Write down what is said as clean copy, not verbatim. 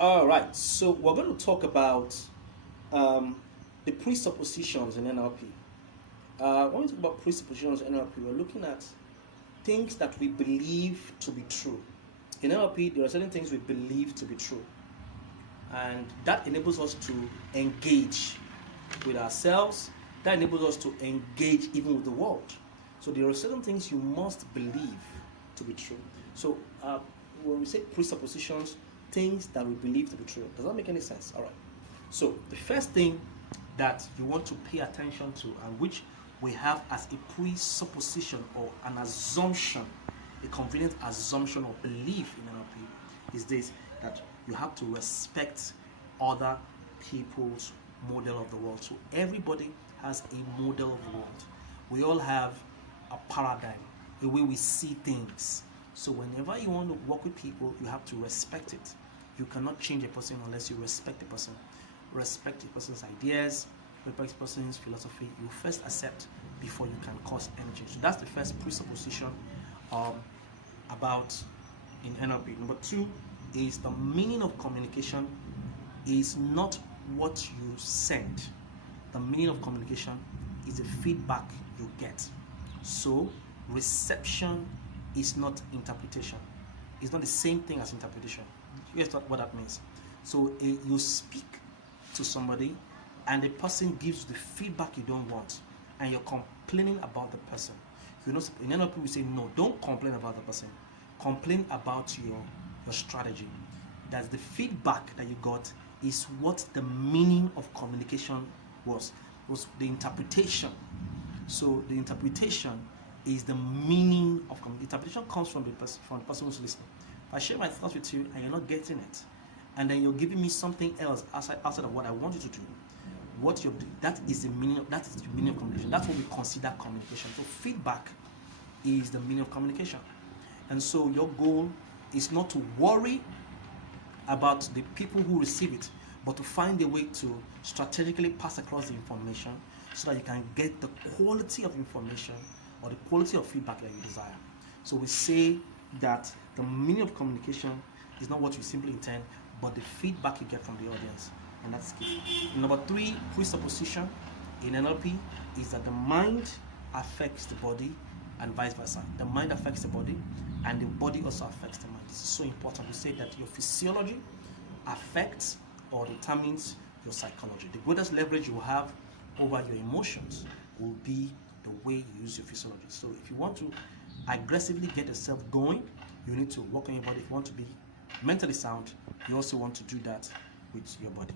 All right, so we're going to talk about um, the presuppositions in NLP. When we talk about presuppositions in NLP, we're looking at things that we believe to be true. In NLP, there are certain things we believe to be true, and that enables us to engage with ourselves. That enables us to engage even with the world. So there are certain things you must believe to be true. So when we say presuppositions, things that we believe to be true, does that make any sense? All right. So the first thing that you want to pay attention to, and which we have as a presupposition or an assumption, a convenient assumption or belief in NLP, is this: that you have to respect other people's model of the world. So everybody has a model of the world. We all have a paradigm, a way we see things. So whenever you want to work with people, you have to respect it. You cannot change a person unless you respect the person. Respect the person's ideas, respect the person's philosophy. You first accept before you can cause any change. So that's the first presupposition about in NLP. Number two is the meaning of communication is not what you send. The meaning of communication is the feedback you get. So reception is not interpretation. It's not the same thing as interpretation. Here's what that means. So you speak to somebody and the person gives the feedback you don't want, and you're complaining about the person. You know, in NLP we say, no, don't complain about the person. Complain about your strategy. That's the feedback that you got is what the meaning of communication was the interpretation. So the interpretation is the meaning of communication. Interpretation comes from the person who's listening. If I share my thoughts with you and you're not getting it, and then you're giving me something else outside of what I want you to do, that is the meaning of communication. That's what we consider communication. So feedback is the meaning of communication. And so your goal is not to worry about the people who receive it, but to find a way to strategically pass across the information so that you can get the quality of information or the quality of feedback that you desire. So we say that the meaning of communication is not what you simply intend, but the feedback you get from the audience, and that's key. Number three presupposition in NLP is that the mind affects the body and vice versa. The mind affects the body and the body also affects the mind. This is so important. We say that your physiology affects or determines your psychology. The greatest leverage you will have over your emotions will be the way you use your physiology. So if you want to aggressively get yourself going, you need to work on your body. If you want to be mentally sound, you also want to do that with your body.